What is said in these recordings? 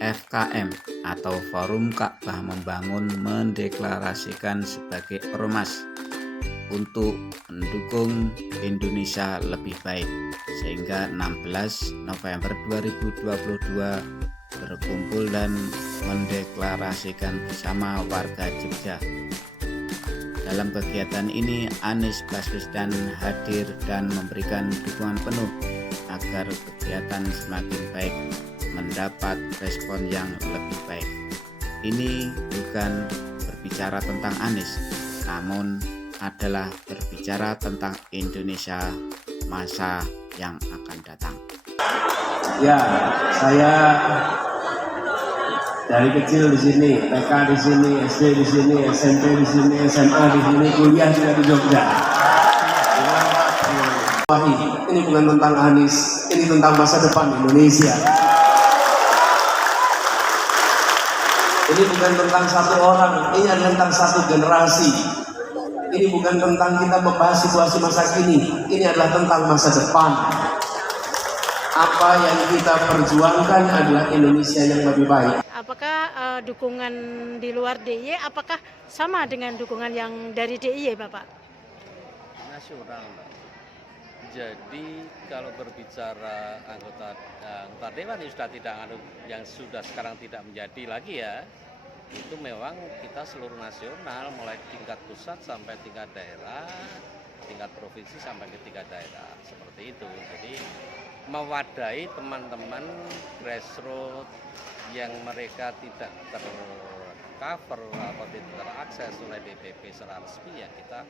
FKM atau Forum Ka'bah Membangun mendeklarasikan sebagai ormas untuk mendukung Indonesia lebih baik, sehingga 16 November 2022 berkumpul dan mendeklarasikan bersama warga Jogja. Dalam kegiatan ini, Anies Baswedan hadir dan memberikan dukungan penuh agar kegiatan semakin baik, mendapat respon yang lebih baik. Ini bukan berbicara tentang Anies, namun adalah berbicara tentang Indonesia masa yang akan datang. Ya, saya dari kecil di sini, TK di sini, SD di sini, SMP di sini, SMA di sini, kuliah juga di Jogja. Ini bukan tentang Anies, ini tentang masa depan Indonesia. Ini bukan tentang satu orang, ini adalah tentang satu generasi. Ini bukan tentang kita membahas situasi masa kini, ini adalah tentang masa depan. Apa yang kita perjuangkan adalah Indonesia yang lebih baik. Apakah dukungan di luar DIY apakah sama dengan dukungan yang dari DIY, Bapak? Nasional, Mbak. Jadi kalau berbicara anggota dewan yang sudah sekarang tidak menjadi lagi ya, itu memang kita seluruh nasional, mulai tingkat pusat sampai tingkat daerah, tingkat provinsi sampai ke tingkat daerah, seperti itu. Jadi mewadahi teman-teman grassroots yang mereka tidak tercover atau tidak terakses oleh DPP secara resmi, ya kita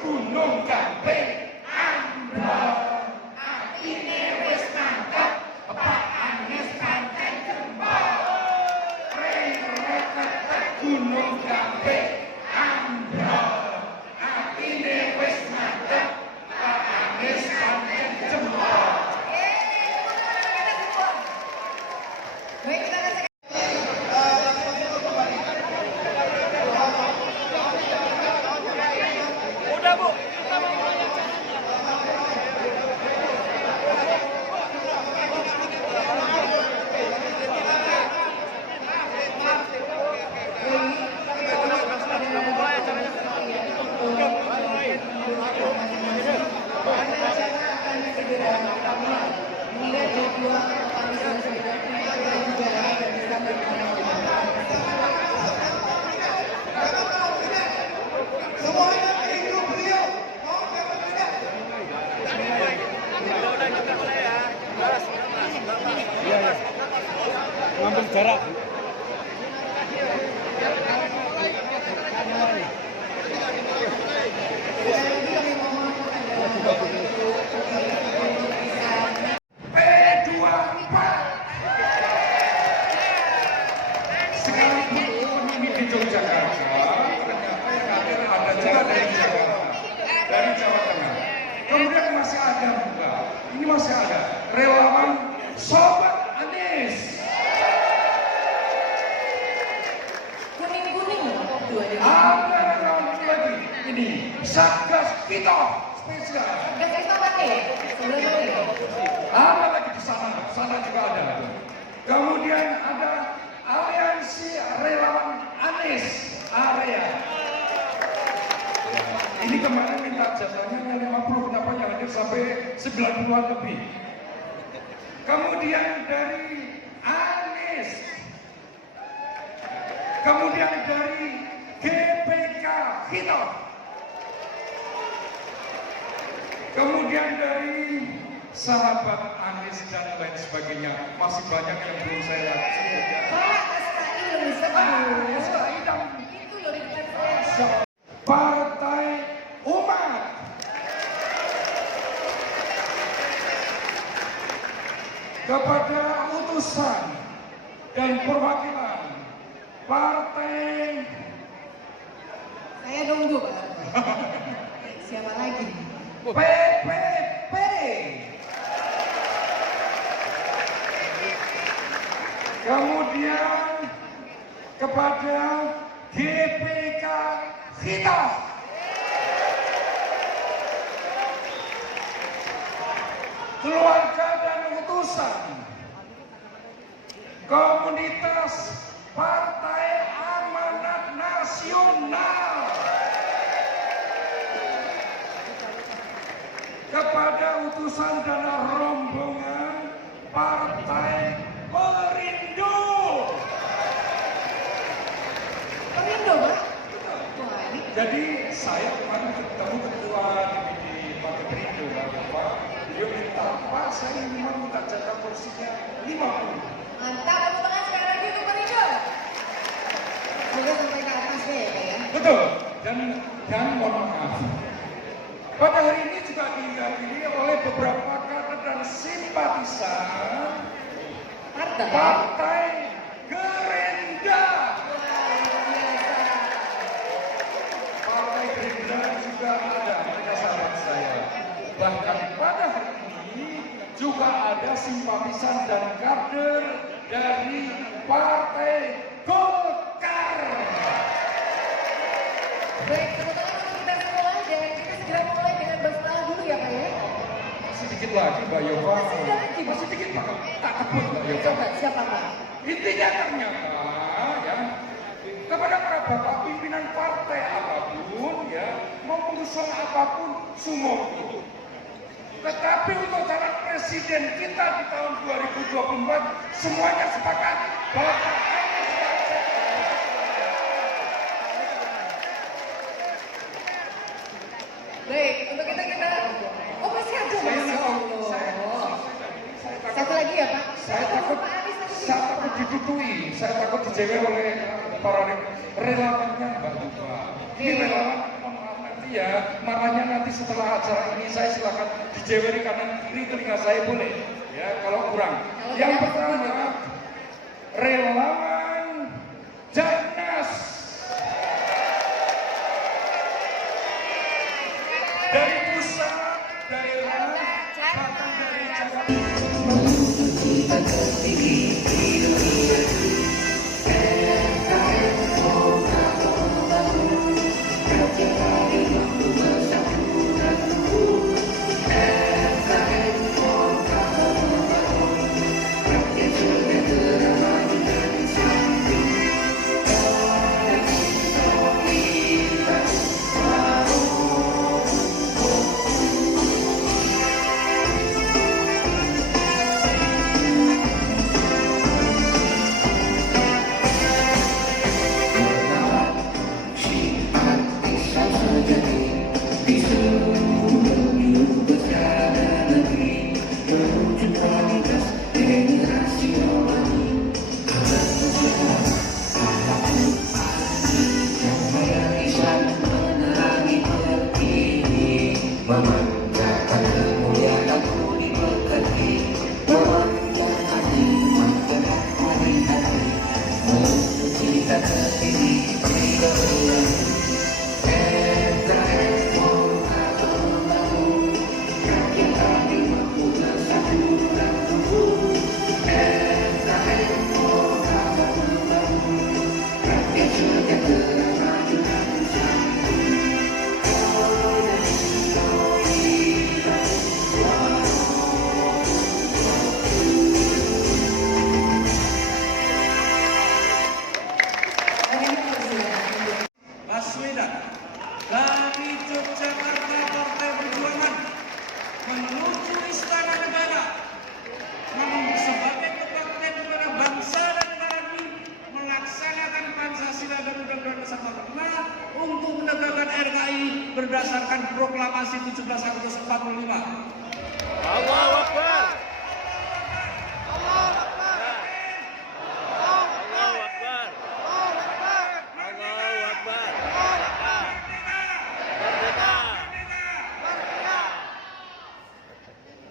Gunung Gamping ambrol, atine wis mantep, Pak Anies pancen jempol. Gunung Gamping ambrol, atine wis mantep, Pak Anies pancen jempol. Ngambil jarak. P24 sekarang ekonomi di Yogyakarta ternyata kader ada juga dari Jakarta, dari Jawa Tengah. Kemudian masih ada juga, ini masih ada relawan Sobat Anies. Kuning-kuning Ada relawan lagi, ini Satgas Kita spesial. Ada lagi di sana juga ada. Kemudian ada Aliansi Relawan Anies Area. Ini kemarin minta jatahnya 50, kenapa yang hadir sampai 90-an lebih. Kemudian dari Anies. Kemudian dari GPK Kita. Kemudian dari sahabat Anies dan lain sebagainya, masih banyak yang belum saya sebutkan. Partai Umat, kepada utusan dan perwakilan Partai. Saya nunggu, Pak. Siapa lagi? PPP. Kemudian kepada GPK Kita. Keluarga dan utusan komunitas Partai Amanat Nasional. Kepada utusan dan rombongan Partai Perindo. Perindo, Pak? Wah, ini Jadi saya kemarin ketemu ketua DPD Partai Perindo, Bapak. Dia minta, Pak, saya memang minta jatah kursinya 50. mantap. Tepuk tangan sekali lagi untuk Perindo. Semoga sampai ke atas ya, Pak ya. Betul. Dan mohon maaf. Pada hari ini juga dihadiri oleh beberapa kader dan simpatisan Partai Gerindra. Partai Gerindra juga ada, mereka sahabat saya. Bahkan pada hari ini juga ada simpatisan dan kader dari Partai Golkar. Baik, tepuk tangan untuk kita semua dan kita segera mulai dengan basmalah dulu ya, Pak ya. Masih dikit lagi, Mbak Yova. Masih dikit, Pak. Tak kebut, Mbak Yova. Coba, siapa, Pak? Intinya ternyata ya kepada para bapak pimpinan partai apapun ya mau mengusung apapun sumono. Tetapi untuk calon presiden kita di tahun 2024 semuanya sepakat Bapak Anies Baswedan. Baik, untuk kita oh masih ada, Masya Allah. Satu lagi ya, Pak? Saya takut Pak Anies tadi. saya takut didutui, saya takut dijewer oleh para relawannya Mbak Luba. Ini relawan, mohon maaf nanti ya, marahnya nanti setelah acara ini saya silakan dijeweri kanan kiri telinga saya boleh, ya kalau kurang. Yang pertama, relawan Janas dari pusat daerah bahkan dari Jakarta. Baswedan dari Yogyakarta Partai Perjuangan menuju Istana Negara, namun sebagai kebangkitan negara bangsa dan negara ini melaksanakan Pancasila dan Undang-Undang Dasar 45 untuk menegakkan RKI berdasarkan Proklamasi 17 Agustus 45. Allahu Akbar.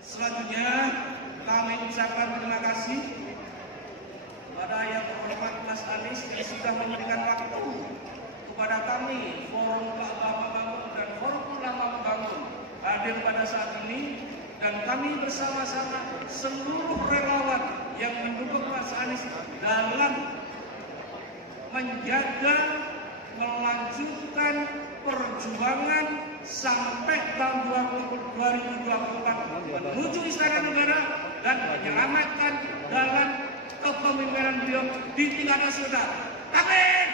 Selanjutnya kami ucapkan terima kasih kepada yang terhormat Mas Anies yang sudah memberikan waktu kepada kami Forum Ka'bah Membangun dan Forum Ulama Membangun hadir pada saat ini, dan kami bersama-sama seluruh relawan yang mendukung Mas Anies dalam menjaga melanjutkan perjuangan sampai tahun 2024 menuju Istana Negara dan menyelamatkan dalam kepemimpinan beliau di tingkat nasional. Amin.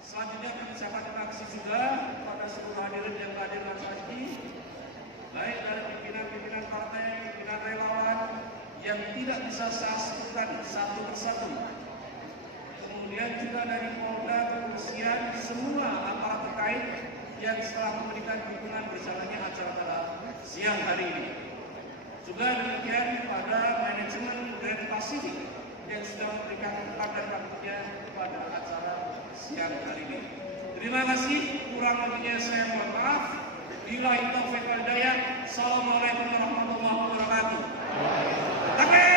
Selanjutnya kami ucapkan terima kasih juga kepada seluruh hadirin yang hadir tadi, baik dari pimpinan-pimpinan partai, pimpinan relawan yang tidak bisa saya sebutkan satu persatu. Kemudian juga dari Polda, kepolisian, semua aparat terkait yang telah memberikan dukungan berjalannya acara pada siang hari ini. Juga demikian pada manajemen Grand Pacific yang sudah memberikan tempat dan waktunya pada acara siang hari ini. Terima kasih, kurang lebihnya saya mohon maaf. Billahi taufiq wal hidayah. Assalamualaikum warahmatullahi wabarakatuh. Amin.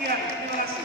Sekian, terima kasih.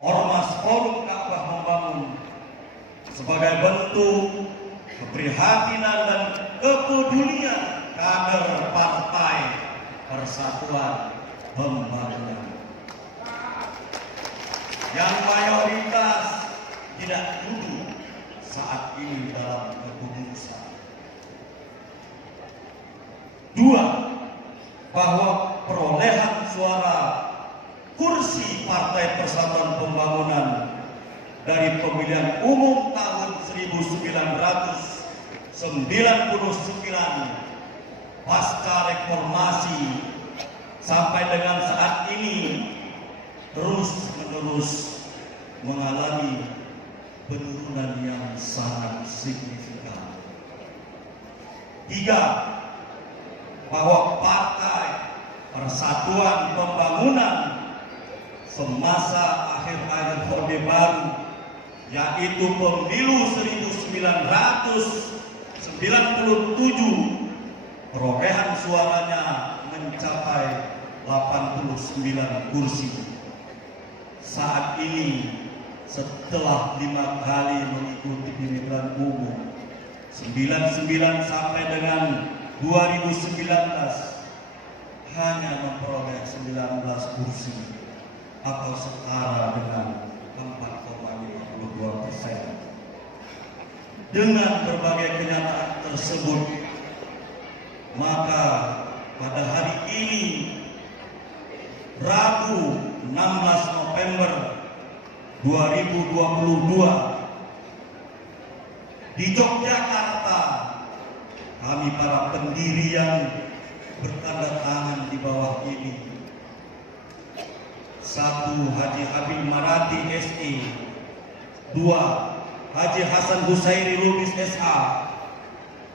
Ormas Forum Ka'bah Membangun sebagai bentuk keprihatinan dan kepedulian kader Partai Persatuan Pembangunan yang mayoritas tidak duduk saat ini dalam kepengurusan. Dua, bahwa perolehan suara kursi Partai Persatuan Pembangunan dari pemilihan umum tahun 1999 pasca reformasi sampai dengan saat ini terus-menerus mengalami penurunan yang sangat signifikan. Tiga, bahwa Partai Persatuan Pembangunan semasa akhir-akhir Orde Baru, yaitu pemilu 1997, perolehan suaranya mencapai 89 kursi. Saat ini setelah 5 kali mengikuti pemilihan umum 99 sampai dengan 2019 hanya memperoleh 19 kursi atau setara dengan 4,52%. Dengan berbagai kenyataan tersebut, maka pada hari ini, Rabu 16 November 2022, di Yogyakarta, kami para pendiri yang bertanda tangan di bawah ini, 1. Haji Habib Marati SE, 2. Haji Hasan Husairi Lubis SA,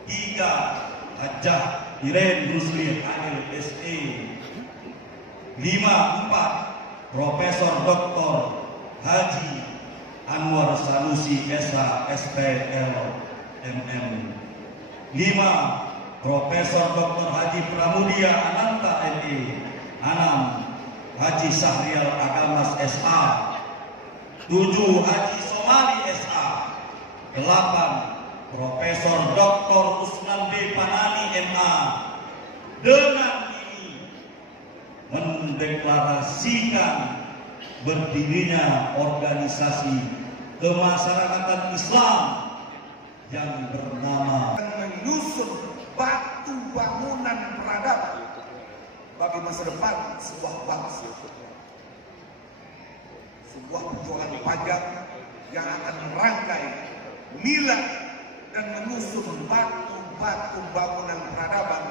3. Hajah Iren Rusli Halil SE, 4. Profesor Dr. Haji Anwar Sanusi SA SPL MM, 5. Profesor Dr. Haji Pramudia Ananta ME, 6. Haji Sahrial Agamas SA, 7. Haji Somali SA, 8. Profesor Dr. Usman B. Panani MA. Dengan ini mendeklarasikan berdirinya organisasi kemasyarakatan Islam yang bernama menyusun batu bangunan peradaban bagi masa depan sebuah bangsa. Sebuah perjuangan panjang yang akan merangkai nilai dan menyusun batu-batu bangunan peradaban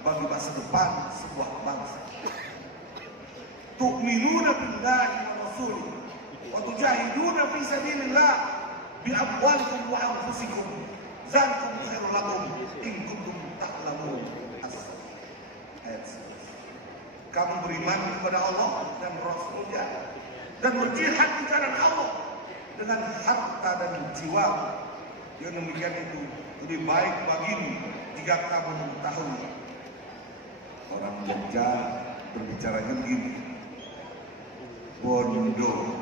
bagi masa depan sebuah bangsa. Tu'minuna billahi wa rasulih wa tujahiduna fi sabilillah bi amwalikum wa anfusikum zalikum khairul lakum in kuntum ta'lamun. Ayat 11. Kamu beriman kepada Allah dan Rasulnya dan berjihad di jalan Allah dengan harta dan jiwa. Yang demikian itu lebih baik bagimu jika kamu mengetahui. Orang Jogja berbicaranya begini, bondo,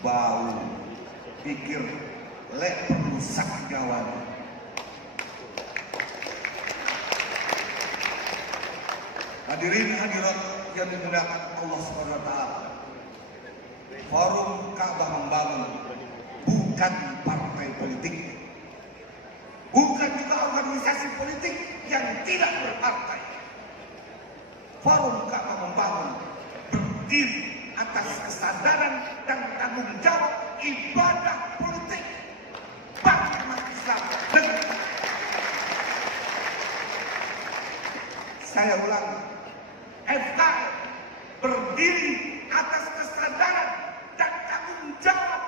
bau, pikir, lek perlu sakit gawan. Hadirin hadirat yang dimuliakan Allah Subhanahu wa taala. Forum Ka'bah Membangun bukan partai politik. Bukan juga organisasi politik yang tidak berpartai. Forum Ka'bah Membangun berdiri atas kesadaran dan tanggung jawab ibadah politik bagi umat Islam. Saya ulang, FKM berdiri atas kesadaran dan tanggung jawab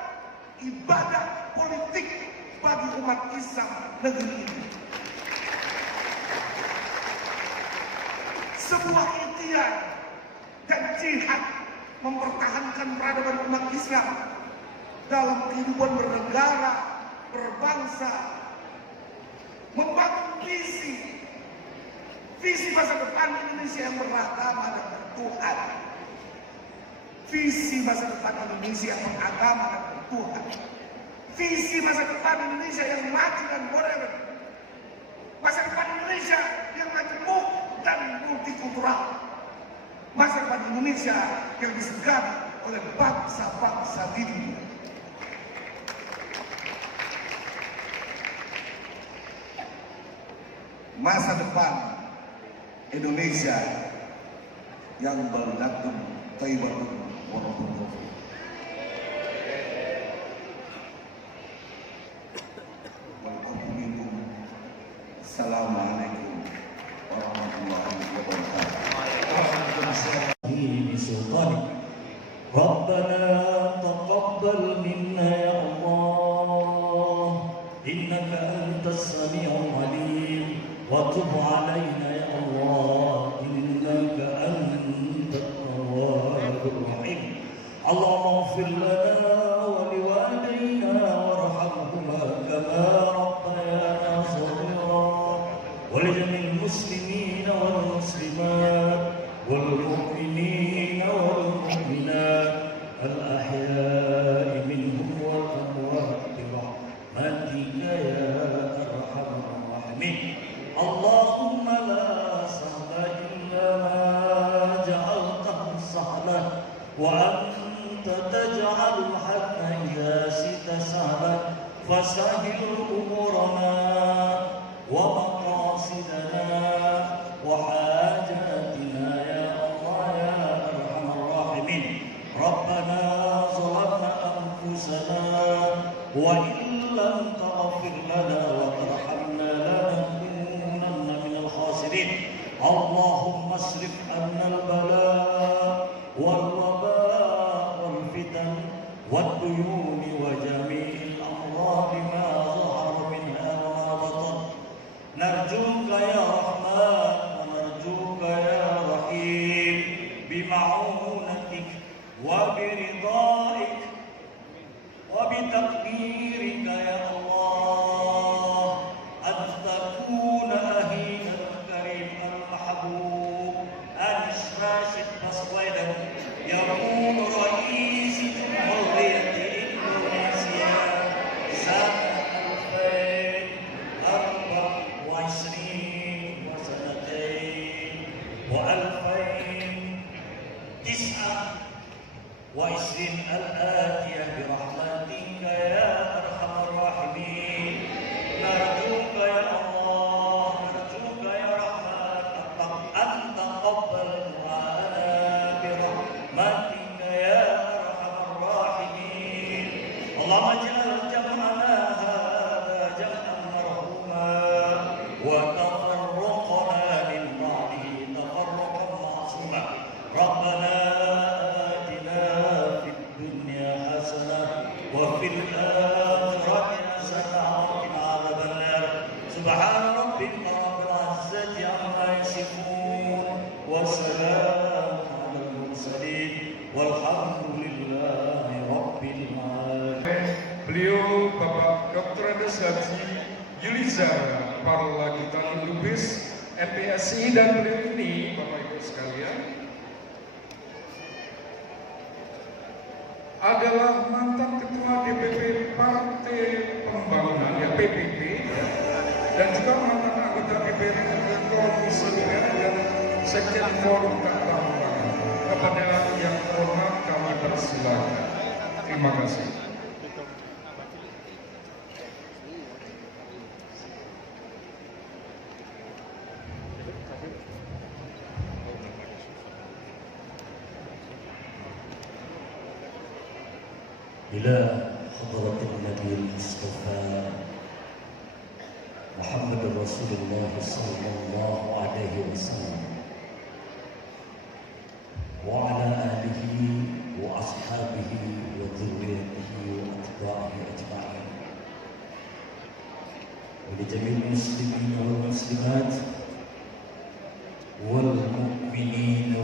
ibadah politik bagi umat Islam negeri ini. Sebuah ikhtiar dan jihad mempertahankan peradaban umat Islam dalam kehidupan bernegara, berbangsa, membangun visi masa depan Indonesia yang beragama dan bertuhan, visi masa depan Indonesia yang beragama dan bertuhan, visi masa depan Indonesia yang maju dan modern, masa depan Indonesia yang majemuk dan multikultural, masa depan Indonesia yang disegani oleh bangsa-bangsa di dunia. Masa depan Indonesia yang baldatun thayyibatun wa rabbun ghafur. Assalamualaikum warahmatullahi wabarakatuh. ربنا تقبل منا يا الله إنك أنت السميع العليم وتب علينا يا الله إنك أنت التواب الرحيم اللهم اغفر لنا ولوالدينا وارحمهما كما ربيانا صغيرا ولجميع المسلمين والمسلمات والمؤمنين والمؤمنات الأحياء منهم والأموات برحمتك يا أرحم الراحمين اللهم لا سهل إلا ما جعلته سهلا وأنت تجعل الحزن إذا شئت سهلا فسهل أمورنا ومقاصدنا وحاجاتنا يا الله يا أرحم الراحمين ربنا ظلمنا أنفسنا وإن لم تغفر لنا وترحمنا لنكونن من الخاسرين اللهم اصرف عنا البلاء والوباء والفتن والديون وجميع الأمراض ما ظهر منها وما بطن نرجوك يا رحمن ونرجوك يا رحيم بمعونتك وبرضائك وبتقديرك يا الله أن تكون أهينا الكريم المحبوب أنس راشد بسويدا يكون رئيس جمهورية إندونيسيا سنة 2024 وسنتين و2029 الآتية برحمتك يا أرحم الراحمين نرجوك يا الله نرجوك يا رحمن أن تقبل دعاءنا برحمتك يا أرحم الراحمين اللهم اجعل جمعنا هذا جمعا مرحوما وتفرقنا من بعده تفرقا معصوما ربنا آتنا في الدنيا حسنة وفي الآخرة حسنة وقنا عذاب النار سبحان ربك رب العزة عما يصفون وسلام على المرسلين والحمد لله رب العالمين. Beliau Bapak Dr. Andes Haji Yulizar Parlagitan Lubis MPSI dan beliau ini Bapak Ibu sekalian adalah mantan Ketua DPP Partai Pembangunan ya PPP dan juga mantan anggota DPR Komisi 3 dan Sekjen Forum Kebangsaan. Kepada yang hormat kami persilakan. Terima kasih. إلى حضرة النبي المصطفى محمد رسول الله صلى الله عليه وسلم وعلى آله وأصحابه وذريته وأتباعه أجمعين ولجميع المسلمين والمسلمات والمؤمنين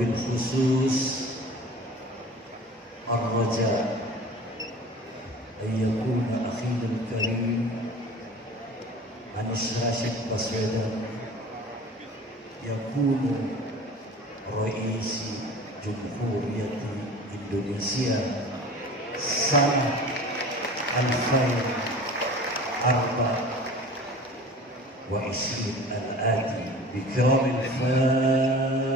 wabil khusus ar-raja ayyakuna akhil karim Anies Rashid Baswedan yakunu raisi Jumhuriyati Indonesia sanah alfain arba wa isrin al-ati bikram al-Fatihah.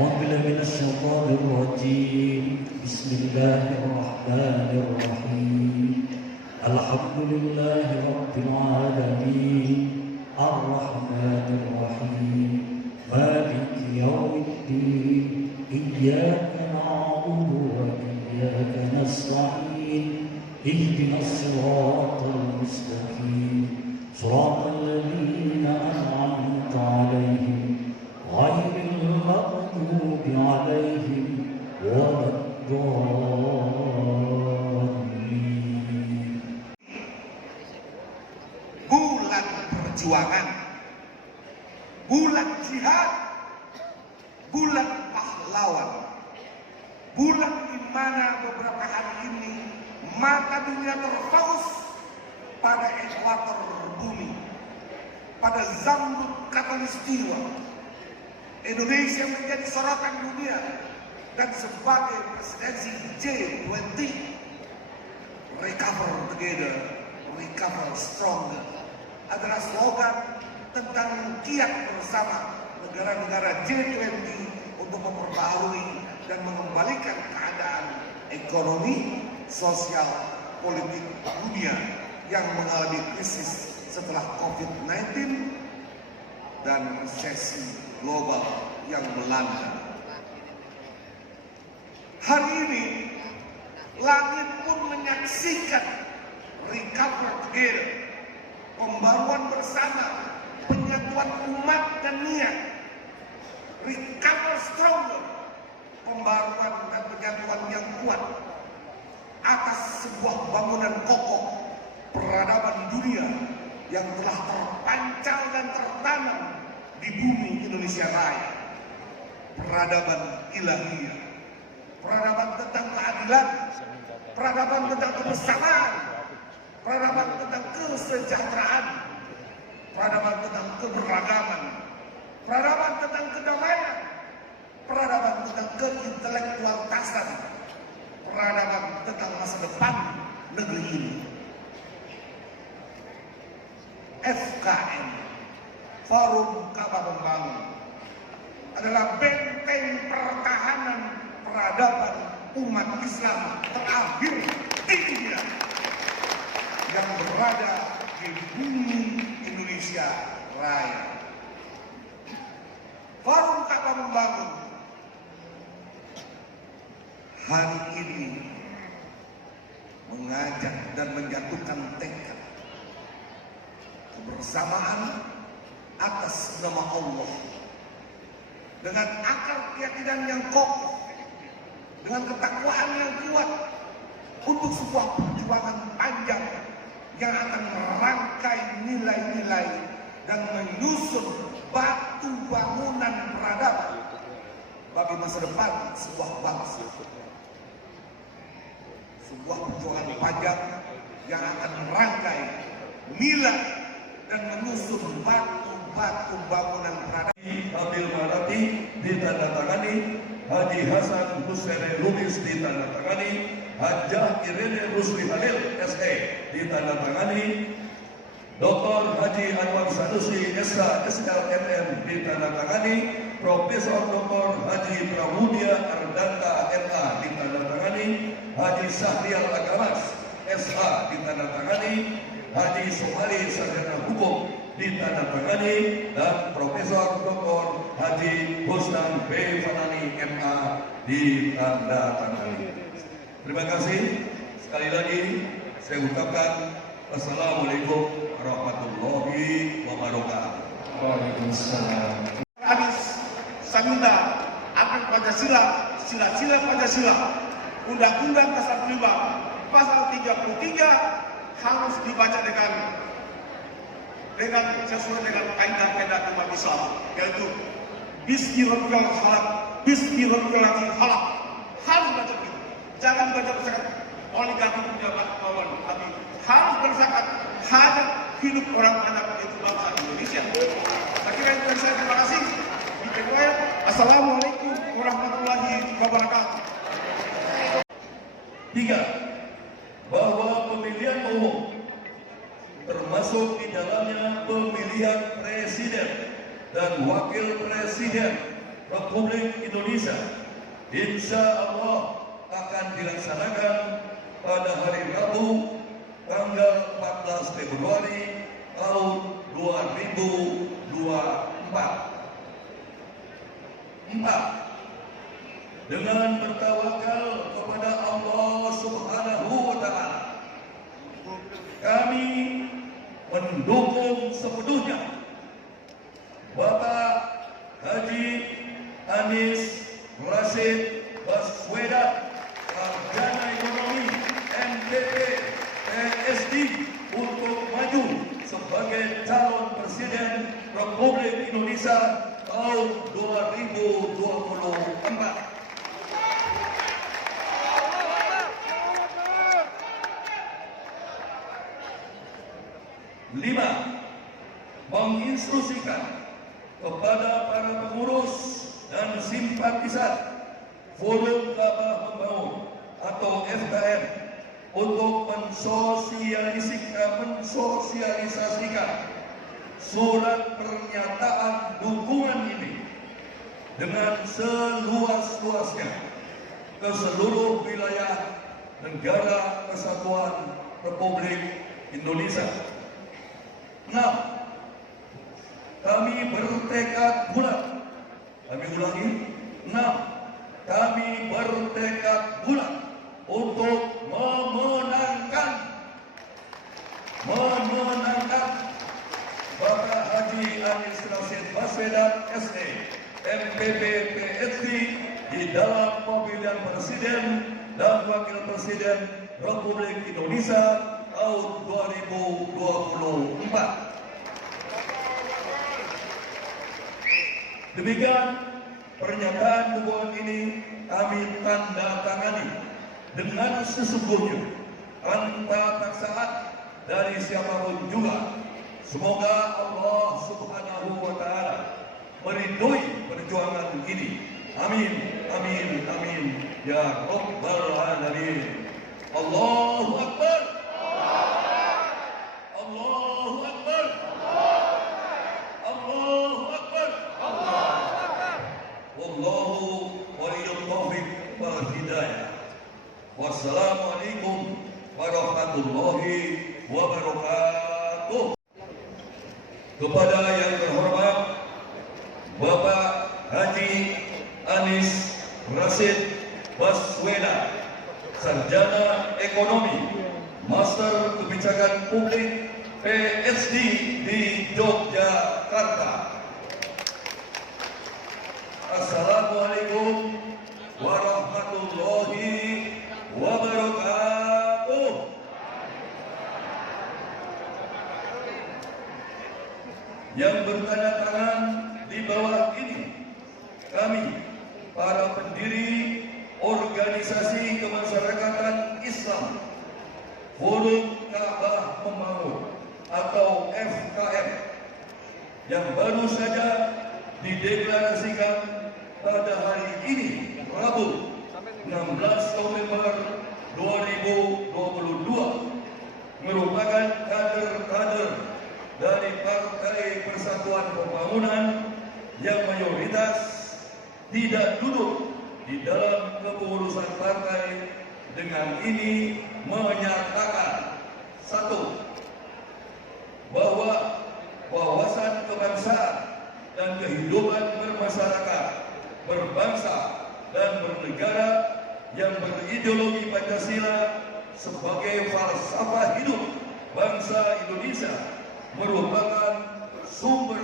أعوذ بالله من الشيطان الرجيم بسم الله الرحمن الرحيم الحمد لله رب العالمين الرحمن الرحيم مالك يوم الدين إياك نعبد وإياك نستعين اهدنا الصراط المستقيم صراط الذين أنعمت عليهم غير المغضوب عليهم ولا الضالين. Bulan perjuangan, bulan jihad, bulan pahlawan, bulan di mana beberapa hari ini mata dunia terfokus pada ekuator bumi, pada Zambut Khatulistiwa. Indonesia menjadi sorotan dunia dan sebagai presidensi G20, recover together, recover stronger adalah slogan tentang kiat bersama negara-negara G20 untuk memperbaharui dan mengembalikan keadaan ekonomi, sosial, politik dunia yang mengalami krisis setelah COVID-19 dan resesi global yang melanda. Hari ini langit pun menyaksikan recover together, pembaruan bersama, penyatuan umat dan niat, recover stronger, pembaruan dan penyatuan yang kuat atas sebuah bangunan kokoh peradaban dunia yang telah terpancal dan tertanam di bumi Indonesia Raya. Peradaban ilahiyah, peradaban tentang keadilan, peradaban tentang kebersamaan, peradaban tentang kesejahteraan, peradaban tentang keberagaman, peradaban tentang kedamaian, peradaban tentang keintelektualitasan, peradaban tentang masa depan negeri ini. FKM, Forum Ka'bah Membangun, adalah benteng pertahanan peradaban umat Islam terakhir di dunia yang berada di bumi Indonesia Raya. Forum Ka'bah Membangun hari ini mengajak dan menjatuhkan tekad kebersamaan atas nama Allah dengan akar keyakinan yang kokoh, dengan ketakwaan yang kuat untuk sebuah perjuangan panjang yang akan merangkai nilai-nilai dan menyusun batu bangunan peradaban bagi masa depan sebuah bangsa. Sebuah perjuangan panjang yang akan merangkai nilai dan menyusun batu-batu bangunan peradaban. Habil Marati ditandatangani, Haji Hasan Hussein Lubis ditandatangani, Hajah Irene Rusli Halil SE ditandatangani, Dr. Haji Anwar Sanusi SH SLMM ditandatangani, Profesor Dr. Haji Pramudia Ardanta MA ditandatangani, Haji Sahrial Agamas SH ditandatangani, Haji Somali Sarjana Hukum ditandatangani, dan Profesor Dr. Haji Husnan B. Fanani MA ditandatangani. Terima kasih. Sekali lagi saya ucapkan Assalamualaikum warahmatullahi wabarakatuh. Waalaikumsalam. Hadis Sabunda akan Pancasila, sila-sila Pancasila, Undang-Undang Dasar 5 Pasal 33 harus dibaca dengan sesuai dengan kaidah-kaidah umat Islam, yaitu Bismi rabbil khalaq, bismi rabbil khalaq. Harus baca begitu. Jangan baca zakat oligarki pejabat kawan, tapi harus berzakat hajat hidup orang banyak yaitu bangsa Indonesia. Saya kira itu saya terima kasih. Assalamualaikum warahmatullahi wabarakatuh. 3. Bahwa pemilihan umum termasuk di dalamnya pemilihan presiden dan wakil presiden Republik Indonesia insya Allah akan dilaksanakan pada hari Rabu tanggal 14 Februari tahun 2024. 4. Dengan bertawakal kepada Allah Subhanahu wa Ta'ala, kami mendukung sepenuhnya Bapak Haji Anies Rashid Baswedan, Sarjana Ekonomi MPP PSD, untuk maju sebagai calon presiden Republik Indonesia tahun 2024. 5. Menginstruksikan kepada para pengurus dan simpatisan Forum Kabah Membangun atau FKM untuk mensosialisasikan surat pernyataan dukungan ini dengan seluas-luasnya ke seluruh wilayah negara kesatuan Republik Indonesia. 6. Kami bertekad bulat, kami ulangi, 6. Kami bertekad bulat untuk memenangkan Bapak Haji Anies Rashid Baswedan SE MPP PSD di dalam pemilihan presiden dan wakil presiden Republik Indonesia tahun 2024. Demikian pernyataan dukungan ini kami tanda tangani dengan sesungguhnya tanpa paksaan dari siapapun juga. Semoga Allah Subhanahu wa Ta'ala meridhoi perjuangan ini. Amin, amin, amin ya Rabbal Alamin. Allahu Akbar. Allahu Akbar. Allahu Akbar. Wallahu waliyul taufiq wal hidayah. Wassalamualaikum warahmatullahi wabarakatuh. Kepada yang terhormat Bapak Haji Anies Rashid Baswedan, Sarjana Ekonomi, Master Kebijakan Publik PSD di Yogyakarta. Assalamualaikum warahmatullahi wabarakatuh. Yang bertanda tangan di bawah ini, kami para pendiri organisasi kemasyarakatan Islam Forum Kabah Membangun atau FKM yang baru saja dideklarasikan pada hari ini Rabu 16 November 2022 merupakan kader-kader dari Partai Persatuan Pembangunan yang mayoritas tidak duduk di dalam kepengurusan partai. Dengan ini menyatakan, 1. bahwa wawasan kebangsaan dan kehidupan bermasyarakat, berbangsa dan bernegara yang berideologi Pancasila sebagai falsafah hidup bangsa Indonesia merupakan sumber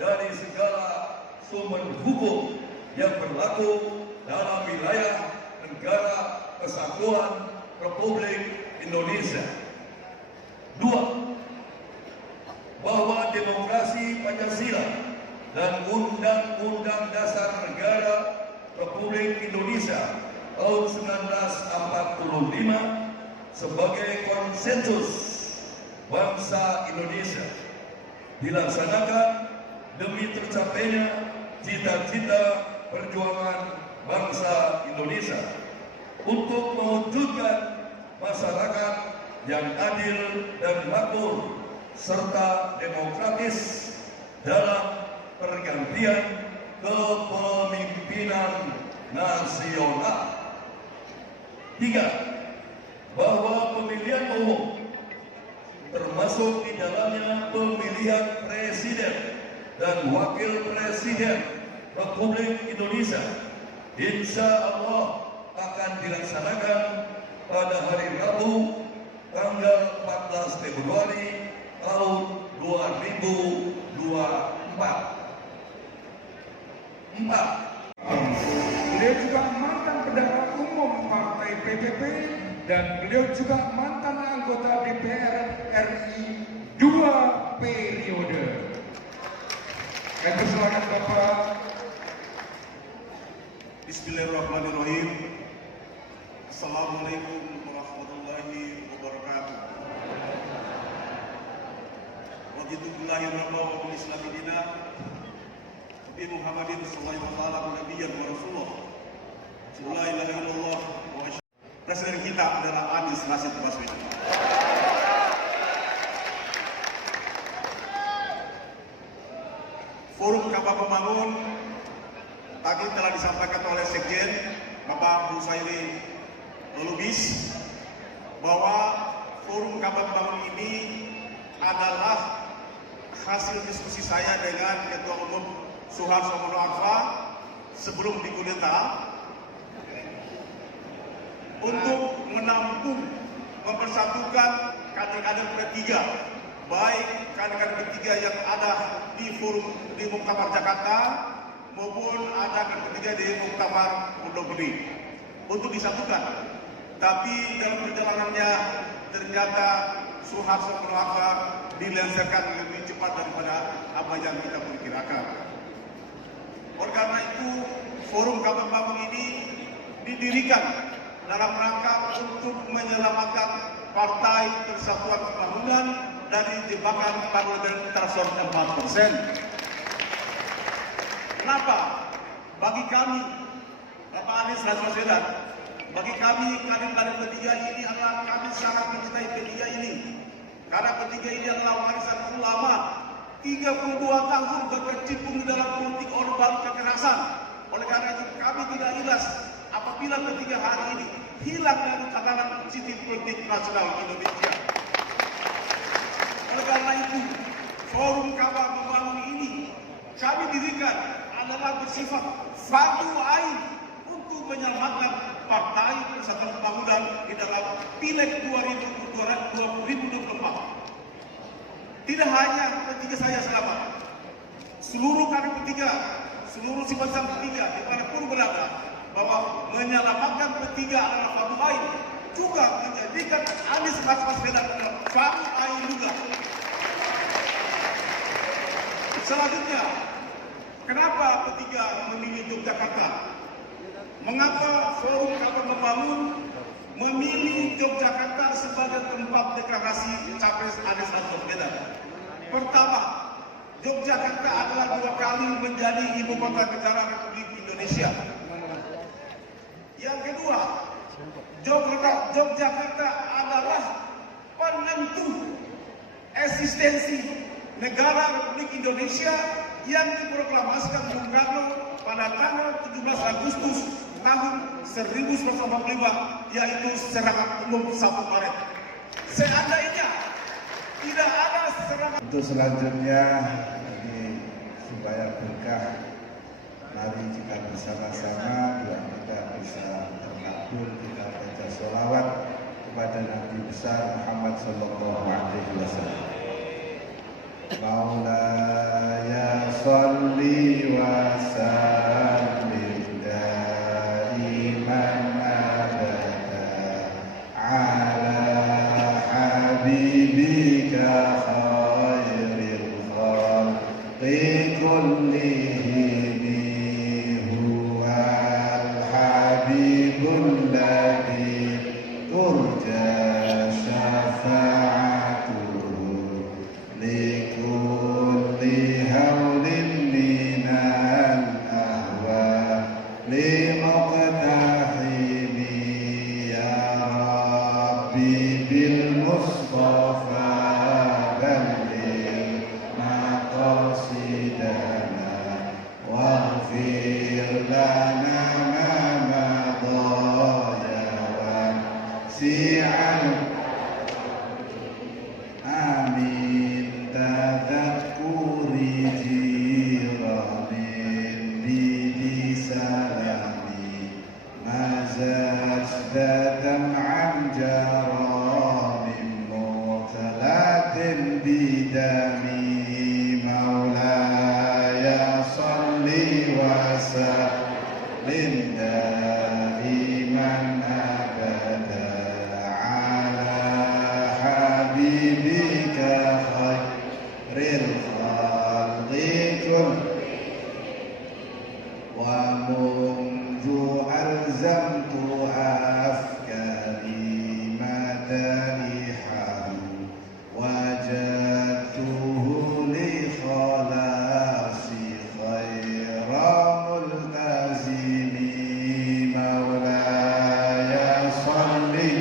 dari segala sumber hukum yang berlaku dalam wilayah negara kesatuan Republik Indonesia. 2. Bahwa demokrasi Pancasila dan Undang-Undang Dasar Negara Republik Indonesia tahun 1945 sebagai konsensus bangsa Indonesia dilaksanakan demi tercapainya cita-cita perjuangan bangsa Indonesia untuk mewujudkan masyarakat yang adil dan makmur serta demokratis dalam pergantian kepemimpinan nasional. 3. Bahwa pemilihan umum termasuk di dalamnya pemilihan presiden dan wakil presiden Republik Indonesia insya Allah akan dilaksanakan pada hari Rabu tanggal 14 Februari tahun 2024. 4. Beliau juga mantan bendahara umum Partai PPP dan beliau juga mantan anggota DPR RI 2 periode. Kami persilakan Bapak. Bismillahirrahmanirrahim. Assalamualaikum warahmatullahi wabarakatuh. Raditu billahi rabba wa bil islami dina Nabi Muhammadin sallallahu alaihi wasallam nabiyyan wa rasulullah. La ilaha illallah wa Presiden kita adalah Anies Rashid Baswedan. Forum Kapal Pembangun tadi telah disampaikan oleh Sekjen Bapak Husairi Lubis bahwa Forum Kapal Pembangun ini adalah hasil diskusi saya dengan Ketua Umum Suharto Mono Arfa sebelum dikudeta untuk menampung, mempersatukan kader-kader P3, baik kader-kader P3 yang ada di forum di Muktamar Jakarta maupun ada kader P3 di Muktamar Pondok Gede untuk disatukan. Tapi dalam perjalanannya ternyata Suharto Mono Arfa dilengsarkan lebih cepat daripada apa yang kita perkirakan. Oleh karena itu, Forum Kapal Pembangun ini didirikan dalam rangka untuk menyelamatkan Partai Persatuan Pembangunan dari jebakan parlamentarian 4%. Kenapa? Bagi kami, Bapak Anies Baswedan, bagi kami kader-kader P3 ini adalah kami sangat mencintai P3 ini. Karena P3 ini adalah warisan ulama 32 tahun berkecimpung di dalam politik Orde Baru kekerasan. Oleh karena itu kami tidak ikhlas apabila P3 hari ini hilang dari tatanan sistem politik nasional Indonesia. Oleh karena itu, Forum Kapal Pembangun ini kami dirikan adalah bersifat fardu ain untuk menyelamatkan Partai Persatuan Pembangunan di dalam Pileg 2024. Tidak hanya P3 saya selamat, seluruh kader P3, seluruh simpatisan P3 dimanapun berada, bahwa menyelamatkan P3 adalah fardu ain, juga menjadikan Anies Baswedan fardu ain juga. Selanjutnya, kenapa P3 memilih Yogyakarta? Mengapa Forum Kapal Pembangun memilih Yogyakarta sebagai tempat deklarasi Capres Anies Baswedan? Pertama, Yogyakarta adalah 2 kali menjadi ibu kota negara Republik Indonesia. Yang kedua, Yogyakarta adalah penentu eksistensi negara Republik Indonesia yang diproklamasikan Bung Karno pada tanggal 17 Agustus tahun 1945, yaitu serangan umum 1 Maret. Seandainya tidak ada serangan. Untuk selanjutnya ini supaya berkah, mari kita bersama-sama kita bisa terkabul, kita baca sholawat kepada Nabi besar Muhammad Sallallahu Alaihi Wasallam. Maulaya sholli wa sallim daiman abada ala habibika khairil khalqi kulli habibil mustafa balil maqasidana waghfir lana ma madaya wasi'al amin tadhakkuri jiranin bilisalami mazajdatam an jaramin mutalatin bidami maulaya salli wa sallim daiman abada ala habibika khairil khalqi wa mundu alzamtu afkari madaihan wajadtuhu li khalasi khaira multazimi maulaya salli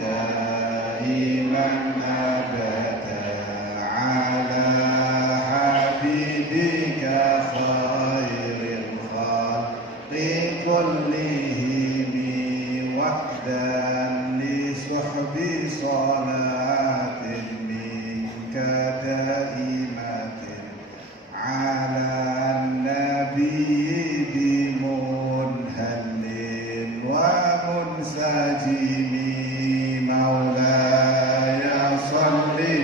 daiman abada ala habibika khairil khalqi kullihim wahdan li suhbi salatin minka daimatin ala nabiyyi bimunhallin wa munsajimi maulaya salli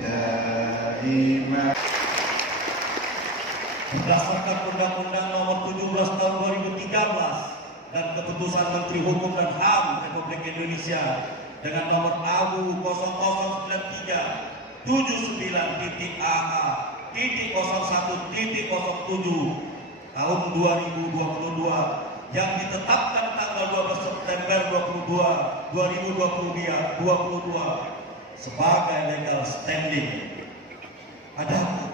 daiman. Berdasarkan Undang-Undang Nomor 17 Tahun 2013 dan Keputusan Menteri Hukum dan HAM Republik Indonesia dengan nomor AU 0093.AA.01.07 tahun 2022 yang ditetapkan tanggal 12 September 2022 sebagai legal standing. Adapun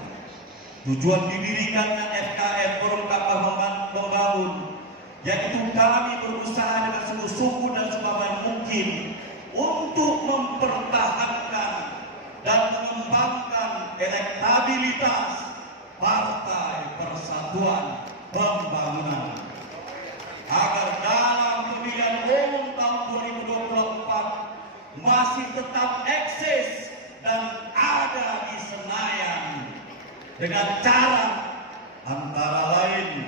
tujuan didirikannya FKM Forum Kapal Membangun, yaitu kami berusaha dengan sungguh-sungguh dan sebaik mungkin untuk mempertahankan dan mengembangkan elektabilitas Partai Persatuan Pembangunan agar dalam pemilihan umum tahun 2024 masih tetap eksis dan ada di Senayan dengan cara antara lain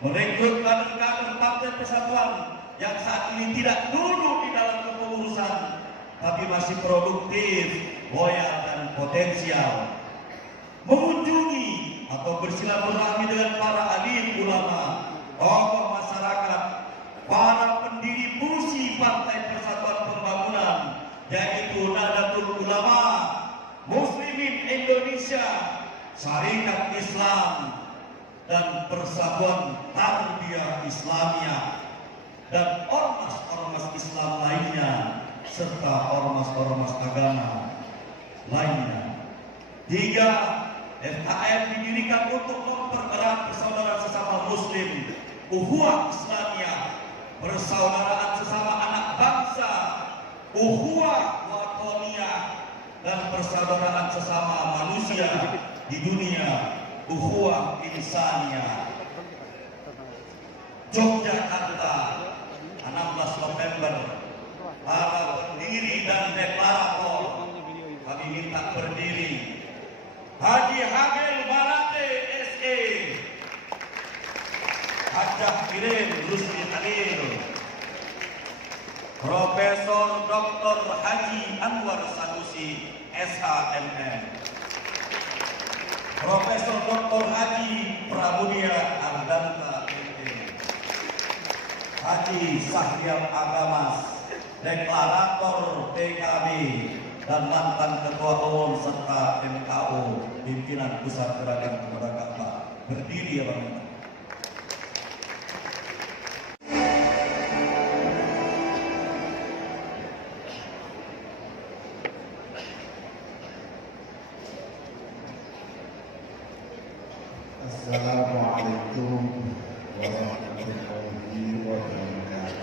merekrut kader-kader Partai Persatuan yang saat ini tidak duduk di dalam kepengurusan tapi masih produktif, loyal dan potensial, mengunjungi atau bersilaturahmi dengan para alim ulama, tokoh masyarakat, para pendiri pusi Partai Persatuan Pembangunan, yaitu Nahdlatul Ulama, Muslimin Indonesia, Syarikat Islam, dan Persatuan Tarbiyah Islamiyah, dan ormas-ormas Islam lainnya, serta ormas-ormas agama lainnya. 3. FKM didirikan untuk mempererat persaudaraan sesama Muslim, ukhuwah Islamiyah, persaudaraan sesama anak bangsa, ukhuwah watoniyah, dan persaudaraan sesama manusia di dunia, ukhuwah insaniyah. Yogyakarta, 16 November, para pendiri dan deklarator kami minta berdiri. Haji Hagel Barate SE, Hajah Kirin Rusdi Halil, Profesor Dr. Haji Anwar Sanusi SHMM, Profesor Dr. Haji Pramudia Ardanta ME, Haji Sahyam Agamas, deklarator PKB dan mantan Ketua Umum serta MKO, pimpinan Pusat Gerakan Pemuda Kapal. Berdiri ya Bang. Assalamualaikum warahmatullahi wabarakatuh.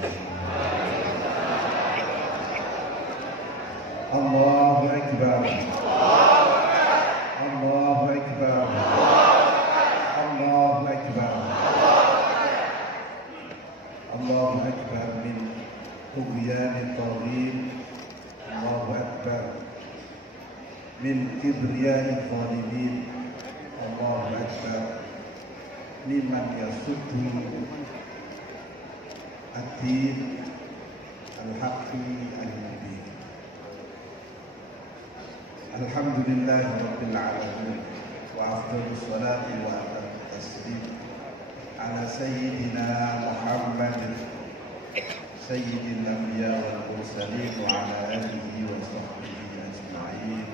Allahu Akbar min tughyanit taghin, Allahu Akbar min kibriya'il zalimin, Allahu Akbar liman yasuddu ad-din al-haqqi al-mubin. Alhamdulillahi rabbil alamin wa afdhalus salati wa atammu taslim ala sayyidina Muhammadin sayyidil anbiya wal mursalin wa ala alihi wa sahbihi ajma'in,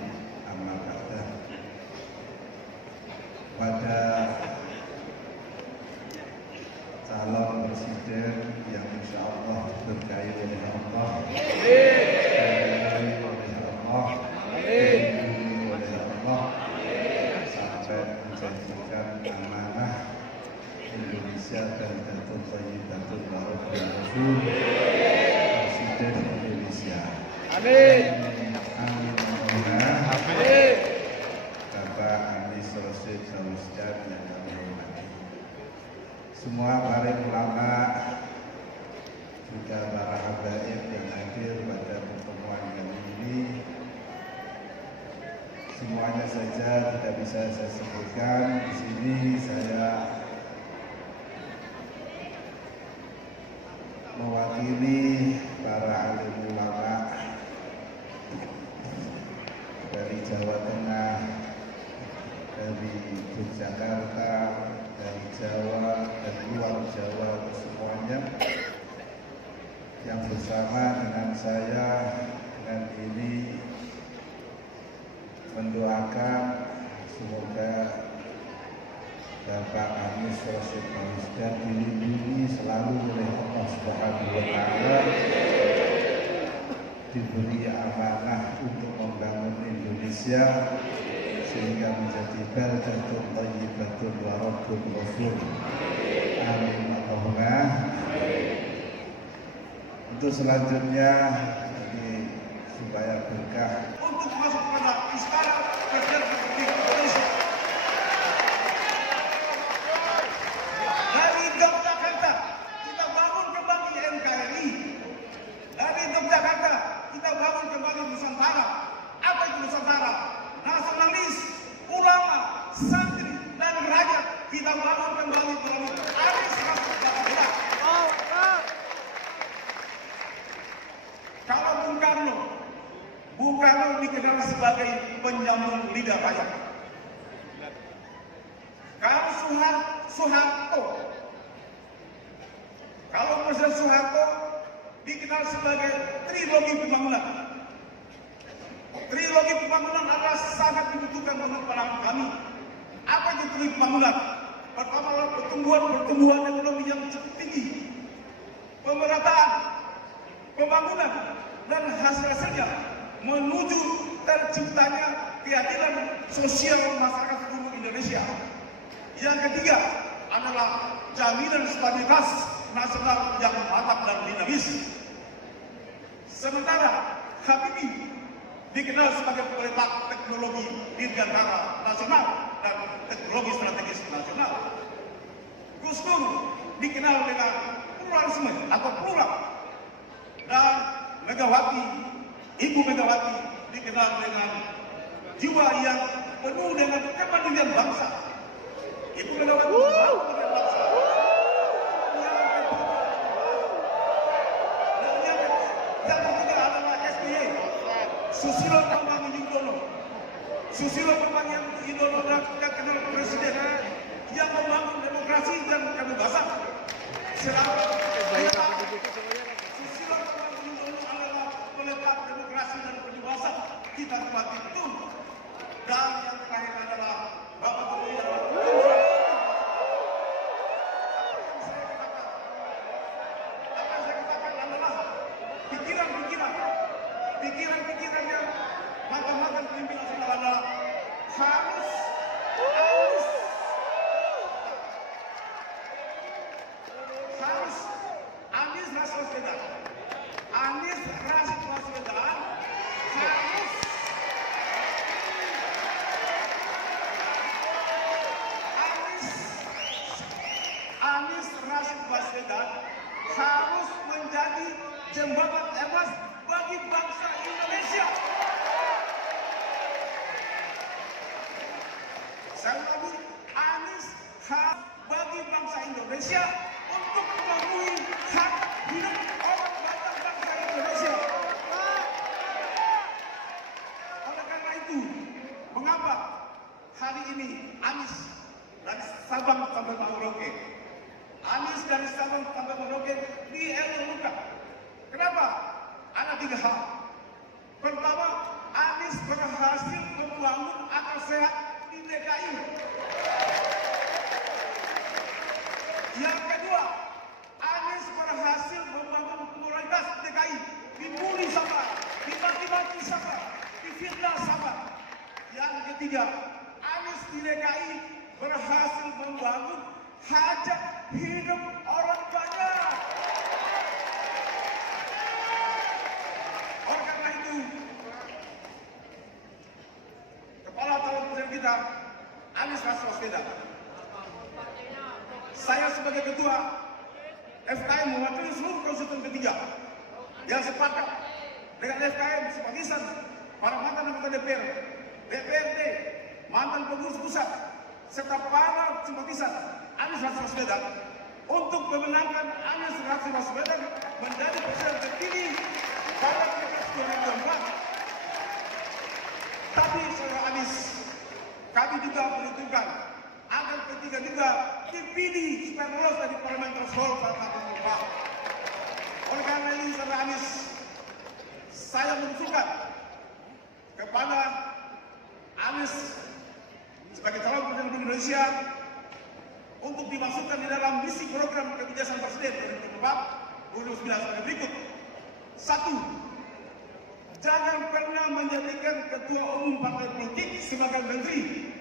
amma ba'da. Pada calon presiden yang insya Allah berkahi oleh Allah, dilindungi oleh Allah, dilindungi oleh Allah, sampai menjadikan amanah Indonesia dan Datul Thayyibatul Barakah Rasul Presiden Indonesia. Amin. Amin. Amin. Bapak Anies Rashid Baswedan yang kami hormati, semua para ulama, juga para habaib yang hadir pada pertemuan kali ini, semuanya saja tidak bisa saya sebutkan. Di sini saya mewakili para alim ulama dari Jawa Tengah, dari Yogyakarta, dari Jawa dan luar Jawa, semuanya yang bersama dengan saya dengan ini mendoakan semoga Bapak Anies Rashid Baswedan dilindungi selalu oleh Allah Subhanahu wa Ta'ala, diberi amanah untuk membangun Indonesia sehingga menjadi baldatun thayyibatun wa rabbun ghafur. Amin Allahumma. Untuk selanjutnya ini supaya berkah untuk masuk pada istana Presiden Republik Indonesia. Dari Yogyakarta kita bangun kembali NKRI. Dari Yogyakarta kita bangun kembali Nusantara. Apa itu Nusantara? Nasionalis, ulama, santri, dan rakyat kita bangun kembali melalui Anies Rashid Baswedan. Kalau Bung Karno dikenal sebagai penyambung lidah rakyat. Kalau Soeharto, kalau Presiden Soeharto dikenal sebagai trilogi pembangunan. Trilogi pembangunan adalah sangat dibutuhkan menurut pandangan kami. Apa itu trilogi pembangunan? Pertama adalah pertumbuhan ekonomi yang cukup tinggi, pemerataan, pembangunan, dan hasil-hasilnya menuju terciptanya keadilan sosial masyarakat seluruh Indonesia. Yang ketiga adalah jaminan stabilitas nasional yang mantap dan dinamis. Sementara Habibie dikenal sebagai peletak teknologi dirgantara nasional dan teknologi strategis nasional. Gus Dur dikenal dengan pluralisme atau plural, dan Megawati, Ibu Megawati dikenal dengan jiwa yang penuh dengan kemandirian bangsa. Ibu Megawati kemandirian bangsa. Yang ketiga adalah SBY, Susilo Bambang Yudhoyono. Susilo Bambang Yudhoyono adalah kenal presiden yang membangun demokrasi dan kebebasan. Selama Susilo Bambang Yudhoyono adalah peletak demokrasi dan kebebasan kita nikmati betul. Dan yang terakhir adalah Bapak Jokowi adalah pikiran yang matang-matang pemimpin nasional adalah harus Anies Rashid Baswedan. Anies Rashid Baswedan harus menjadi jembatan emas bagi bangsa Indonesia. Saya ulangi, Anies hak bagi bangsa Indonesia untuk memenuhi hak hidup orang banyak bangsa Indonesia. Oleh karena itu, mengapa hari ini Anies dari Sabang sampai Merauke, Anies dari Sabang sampai Merauke dielulukan? Kenapa? Ada 3 hal. Pertama, Anies berhasil membangun akal sehat di DKI. Yang kedua, Anies berhasil membangun moralitas DKI. Dibully sama, dimaki-maki sama, difitnah sama. Yang ketiga, Anies di DKI berhasil membangun hajat hidup orang banyak. Oleh karena itu, Kepala Calon Presiden kita, Anies Baswedan, saya sebagai Ketua FKM mewakili seluruh konstituen ketiga yang sepakat dengan FKM simpatisan, para mantan anggota DPR, DPRD, mantan pengurus pusat, serta para simpatisan Anies Baswedan untuk memenangkan Anies Baswedan menjadi presiden terpilih pada Pilpres 2024. Tapi saudara Anies, kami juga menentukan agar P3 juga dipilih supaya lolos dari parlemen threshold pada tahun depan. Oleh karena ini, saudara Anies, saya mengusulkan kepada Anies sebagai calon presiden Republik Indonesia untuk dimasukkan di dalam misi program kebijakan presiden 2024-2029 sebagai berikut. 1. Jangan pernah menjadikan ketua umum partai politik sebagai menteri.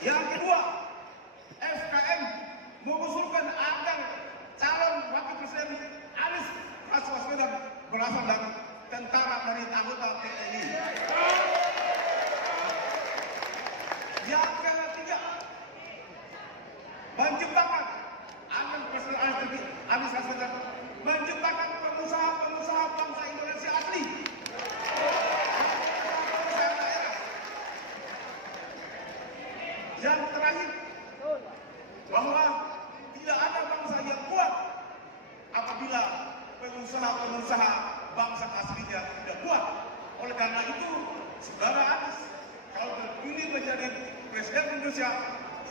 Yang kedua, FKM mengusulkan agar calon wakil presiden Anies Baswedan berasal dari tentara dari anggota TNI. Yang ketiga, menciptakan agar presiden Anies Baswedan menciptakan pengusaha-pengusaha bangsa Indonesia asli. Yang terakhir, bahwa tidak ada bangsa yang kuat apabila pengusaha-pengusaha bangsa aslinya tidak kuat. Oleh karena itu, saudara Anies, kalau terpilih menjadi presiden Indonesia,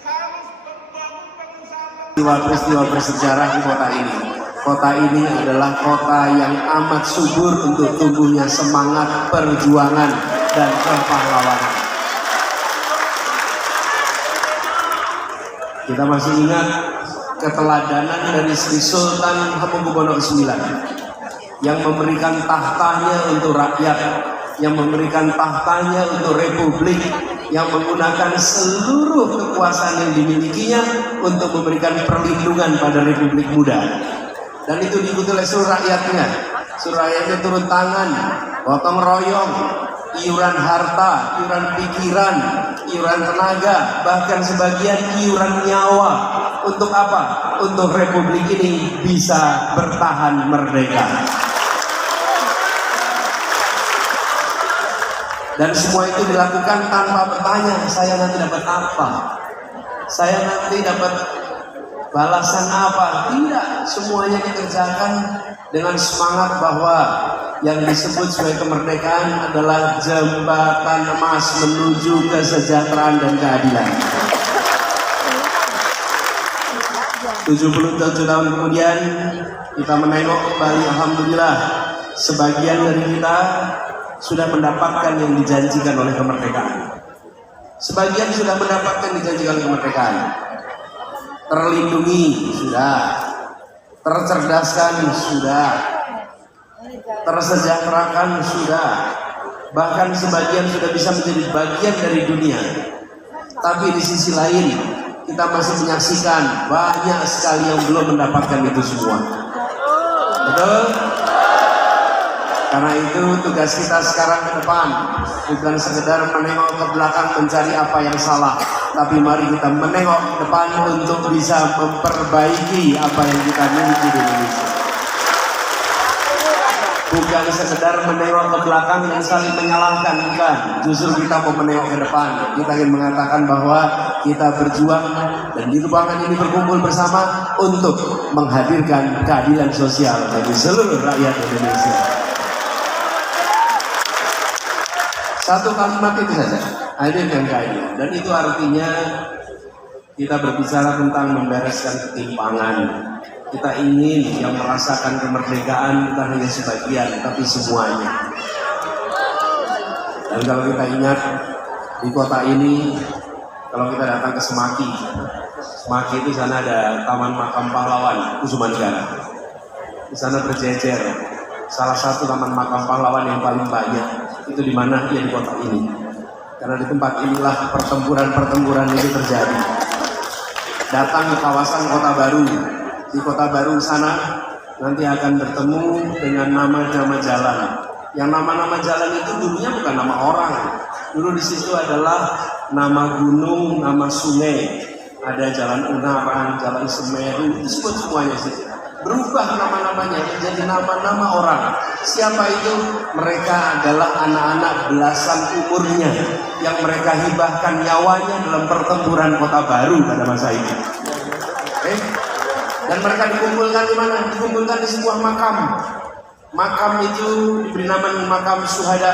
harus membangun pengusaha-pengusaha. Peristiwa bersejarah di kota ini. Kota ini adalah kota yang amat subur untuk tumbuhnya semangat perjuangan dan kepahlawanan. Kita masih ingat keteladanan dari Sri Sultan Hamengkubuwono IX yang memberikan tahtanya untuk rakyat, yang memberikan tahtanya untuk republik, yang menggunakan seluruh kekuasaan yang dimilikinya untuk memberikan perlindungan pada republik muda. Dan itu diikuti oleh seluruh rakyatnya. Seluruh rakyatnya turun tangan, gotong royong, iuran harta, iuran pikiran, iuran tenaga, bahkan sebagian iuran nyawa. Untuk apa? Untuk republik ini bisa bertahan merdeka. Dan semua itu dilakukan tanpa bertanya, saya nanti dapat apa? Saya nanti dapat balasan apa? Tidak, semuanya dikerjakan dengan semangat bahwa yang disebut sebagai kemerdekaan adalah jembatan emas menuju kesejahteraan dan keadilan. 77 tahun kemudian kita menengok kembali, alhamdulillah, sebagian dari kita sudah mendapatkan yang dijanjikan oleh kemerdekaan. Sebagian sudah mendapatkan dijanjikan oleh kemerdekaan. Terlindungi sudah, tercerdaskan sudah, tersejahterakan sudah, bahkan sebagian sudah bisa menjadi bagian dari dunia. Tapi di sisi lain kita masih menyaksikan banyak sekali yang belum mendapatkan itu semua. Betul? Karena itu tugas kita sekarang ke depan bukan sekedar menengok ke belakang mencari apa yang salah, tapi mari kita menengok ke depan untuk bisa memperbaiki apa yang kita miliki di Indonesia. Bukan sekedar menengok ke belakang dan saling menyalahkan, bukan. Justru kita mau menengok ke depan. Kita ingin mengatakan bahwa kita berjuang dan di ruangan ini berkumpul bersama untuk menghadirkan keadilan sosial bagi seluruh rakyat Indonesia. Satu kalimat itu saja, adil dan keadilan. Dan itu artinya kita berbicara tentang membereskan ketimpangan. Kita ingin yang merasakan kemerdekaan bukan hanya sebagian, tapi semuanya. Dan kalau kita ingat di kota ini, kalau kita datang ke Semaki itu sana ada Taman Makam Pahlawan Kusumanegara. Di sana berjejer salah satu taman makam pahlawan yang paling banyak. Itu di mana? Ya di kota ini. Karena di tempat inilah pertempuran itu terjadi. Datang ke kawasan Kota Baru. Di Kota Baru sana nanti akan bertemu dengan nama-nama jalan. Yang nama-nama jalan itu dulunya bukan nama orang. Dulu di situ adalah nama gunung, nama sungai. Ada Jalan Ungaran, Jalan Semeru, disebut semuanya situ. Berubah nama-namanya menjadi nama-nama orang. Siapa itu? Mereka adalah anak-anak belasan umurnya yang mereka hibahkan nyawanya dalam pertempuran Kota Baru pada masa itu. Dan mereka dikumpulkan di mana? Dikumpulkan di sebuah makam. Makam itu diberi nama makam Syuhada,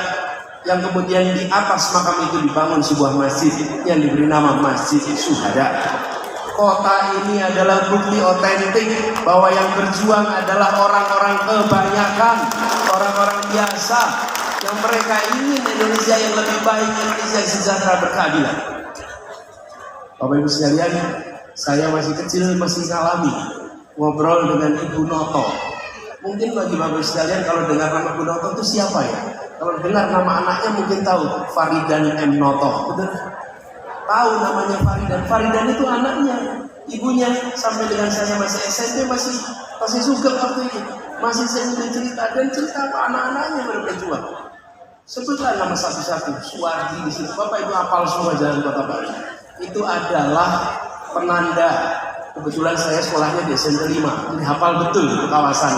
yang kemudian di atas makam itu dibangun sebuah masjid yang diberi nama Masjid Syuhada. Kota ini adalah bukti otentik bahwa yang berjuang adalah orang-orang kebanyakan, orang-orang biasa yang mereka ingin Indonesia yang lebih baik, Indonesia yang sejahtera berkeadilan. Bapak Ibu sekalian, saya masih kecil masih ngalami ngobrol dengan Ibu Noto. Mungkin bagi Bapak Ibu sekalian kalau dengar nama Ibu Noto itu siapa ya? Kalau dengar nama anaknya mungkin tahu, Faridan M. Noto. Betul? Tahu namanya Faridan. Faridan itu anaknya, ibunya sampai dengan saya masih SMP masih sugeng waktu itu. Masih sering cerita dan cerita apa anak-anaknya berjuang. Sebutlah nama satu-satu. Suwardi di situ. Bapak Ibu hafal semua jalan Kota Baru. Itu adalah penanda. Kebetulan saya sekolahnya di SMP 5. Jadi hafal betul itu kawasan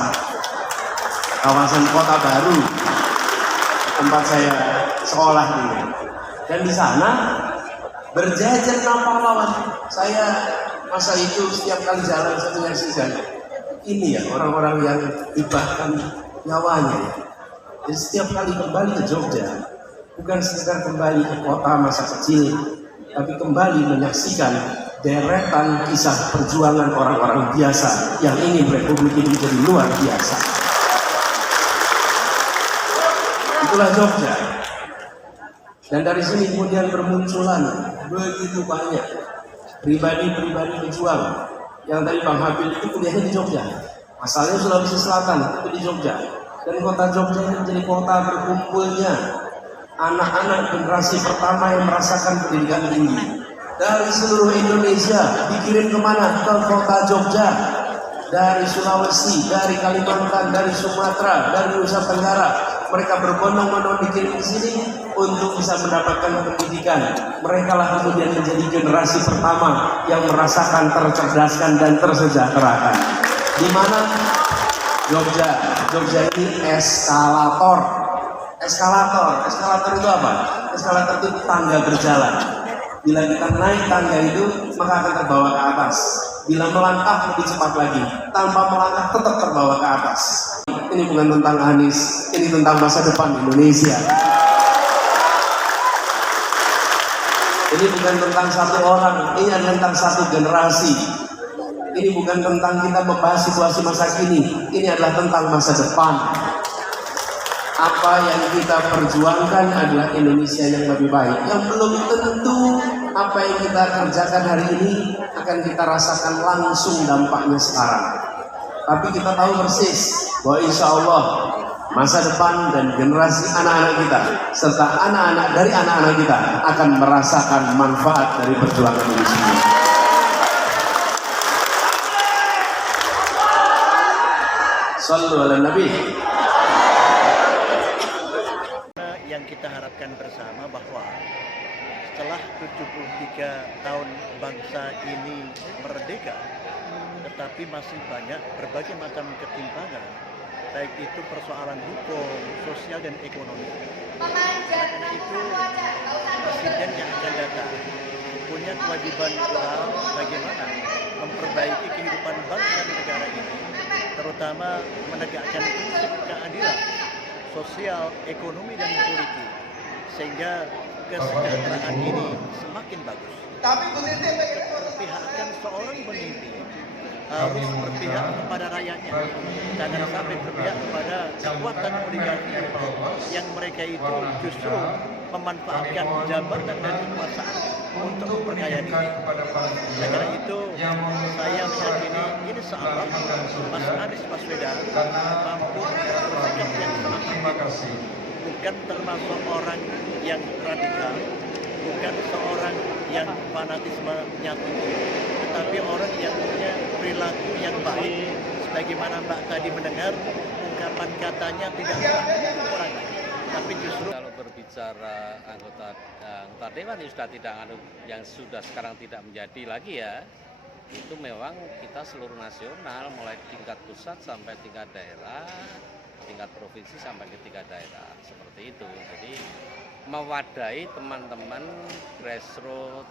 Kota Baru tempat saya sekolah dulu. Dan di sana berjajar nama pahlawan. Saya masa itu setiap kali jalan saya menyaksikan ini ya orang-orang yang hibahkan nyawanya. Jadi setiap kali kembali ke Jogja bukan sekedar kembali ke kota masa kecil, tapi kembali menyaksikan deretan kisah perjuangan orang-orang biasa yang ingin Republik ini menjadi luar biasa. Itulah Jogja. Dan dari sini kemudian bermunculan begitu banyak pribadi-pribadi pejuang. Yang tadi Bang Habil itu kuliahnya di Jogja, asalnya Sulawesi Selatan, tapi di Jogja. Dan kota Jogja ini menjadi kota berkumpulnya anak-anak generasi pertama yang merasakan pendidikan tinggi. Dari seluruh Indonesia dikirim kemana? Ke kota Jogja. Dari Sulawesi, dari Kalimantan, dari Sumatera, dari Nusa Tenggara. Mereka berbondong-bondong dikirim ke sini untuk bisa mendapatkan pendidikan. Mereka lah kemudian menjadi generasi pertama yang merasakan tercerdaskan dan tersejahterakan. Di mana? Jogja. Jogja ini eskalator. Eskalator itu apa? Eskalator itu tangga berjalan. Bila kita naik tangga itu, maka akan terbawa ke atas. Bila melangkah lebih cepat lagi, tanpa melangkah tetap terbawa ke atas. Ini bukan tentang Anies, ini tentang masa depan Indonesia. Ini bukan tentang satu orang, ini adalah tentang satu generasi. Ini bukan tentang kita membahas situasi masa kini, ini adalah tentang masa depan. Apa yang kita perjuangkan adalah Indonesia yang lebih baik. Yang belum tentu apa yang kita kerjakan hari ini akan kita rasakan langsung dampaknya sekarang. Tapi kita tahu persis bahwa insya Allah masa depan dan generasi anak-anak kita serta anak-anak dari anak-anak kita akan merasakan manfaat dari perjuangan ini semua. Shallu ala Nabi. kita harapkan bersama bahwa setelah 73 tahun bangsa ini merdeka, tetapi masih banyak berbagai macam ketimpangan, baik itu persoalan hukum, sosial, dan ekonomi. Karena itu, Presiden yang akan datang punya kewajiban moral bagaimana memperbaiki kehidupan bangsa dan negara ini, terutama menegakkan prinsip keadilan sosial, ekonomi, dan politik, sehingga kesejahteraan ini semakin bagus. Keberpihakan seorang pemimpin harus berpihak kepada rakyatnya, jangan sampai berpihak kepada kekuatan oligarki yang mereka itu justru memanfaatkan jabatan dan kekuasaan untuk memperkaya diri. Oleh karena itu, saya meyakini insya Allah Mas Anies Baswedan mampu bersikap yang sangat, bukan termasuk orang yang radikal, bukan seorang yang fanatismenya tinggi, tetapi orang yang punya perilaku yang baik. Sebagaimana Mbak tadi mendengar, ungkapan katanya tidak pernah orang, tapi justru kalau berbicara anggota dewan yang sudah sekarang tidak menjadi lagi ya, itu memang kita seluruh nasional, mulai tingkat pusat sampai tingkat daerah, tingkat provinsi sampai ke tingkat daerah, seperti itu. Jadi mewadahi teman-teman grassroots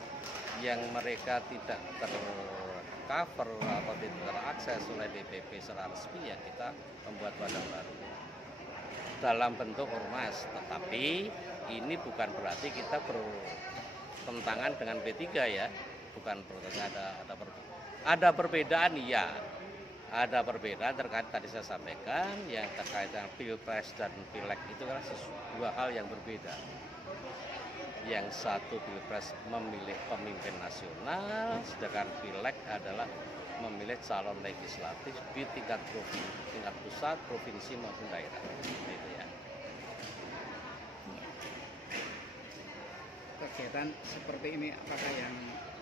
yang mereka tidak tercover atau tidak terakses oleh DPP secara resmi, ya kita membuat wadah baru dalam bentuk ormas. Tetapi ini bukan berarti kita bertentangan dengan P3 ya, bukan ada perbedaan ya. Ada perbedaan terkait tadi saya sampaikan yang terkait dengan Pilpres dan Pileg itu kan dua hal yang berbeda. Yang satu Pilpres memilih pemimpin nasional, sedangkan Pileg adalah memilih calon legislatif di tingkat pusat, provinsi maupun daerah. Itu ya. Kegiatan seperti ini apakah yang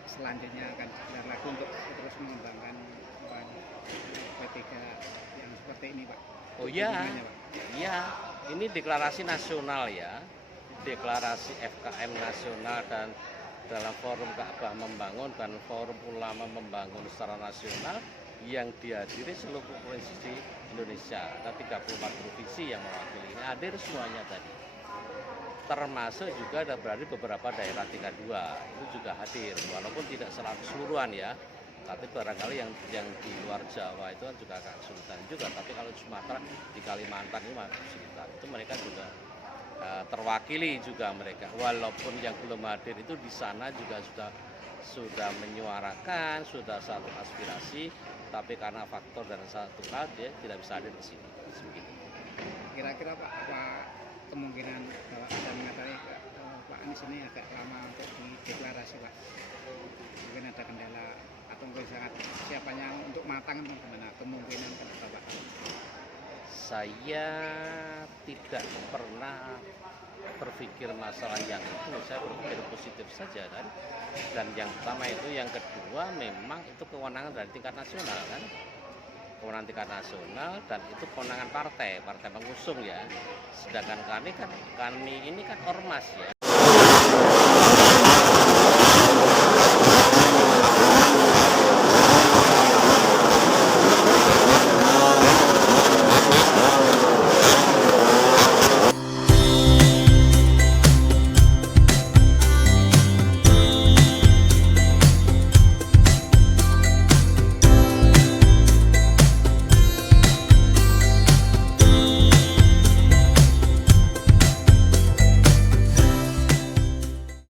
selanjutnya akan dilakukan untuk terus mengembangkan P3 yang seperti ini, Pak? Oh iya, iya, ini deklarasi nasional ya, deklarasi FKM nasional, dan dalam forum Ka'bah Membangun dan forum ulama membangun secara nasional yang dihadiri seluruh provinsi di Indonesia. Ada 34 provinsi yang mewakili, ini hadir semuanya tadi. Termasuk juga ada berarti beberapa daerah tingkat 2 itu juga hadir, walaupun tidak keseluruhan ya. Tapi barangkali yang di luar Jawa itu kan juga agak kesulitan juga. Tapi kalau di Sumatera, di Kalimantan itu masih kesulitan. Itu mereka juga terwakili juga mereka. Walaupun yang belum hadir itu di sana juga sudah menyuarakan, sudah satu aspirasi. Tapi karena faktor dan satu hal dia tidak bisa hadir di sini. Begitu. Kira-kira Pak, apa kemungkinan bahwa Anda mengatakan Pak Anies ini agak lama untuk dideklarasi, Pak? Mungkin ada kendala atau mungkin sangat siapanya untuk matang, bagaimana kemungkinan kenapa, Pak? Saya tidak pernah berpikir masalah yang itu, saya berpikir positif saja kan. Dan yang pertama itu, yang kedua memang itu kewenangan dari tingkat nasional kan. Kewenangan tingkat nasional dan itu kewenangan partai pengusung ya. Sedangkan kami ini kan ormas ya.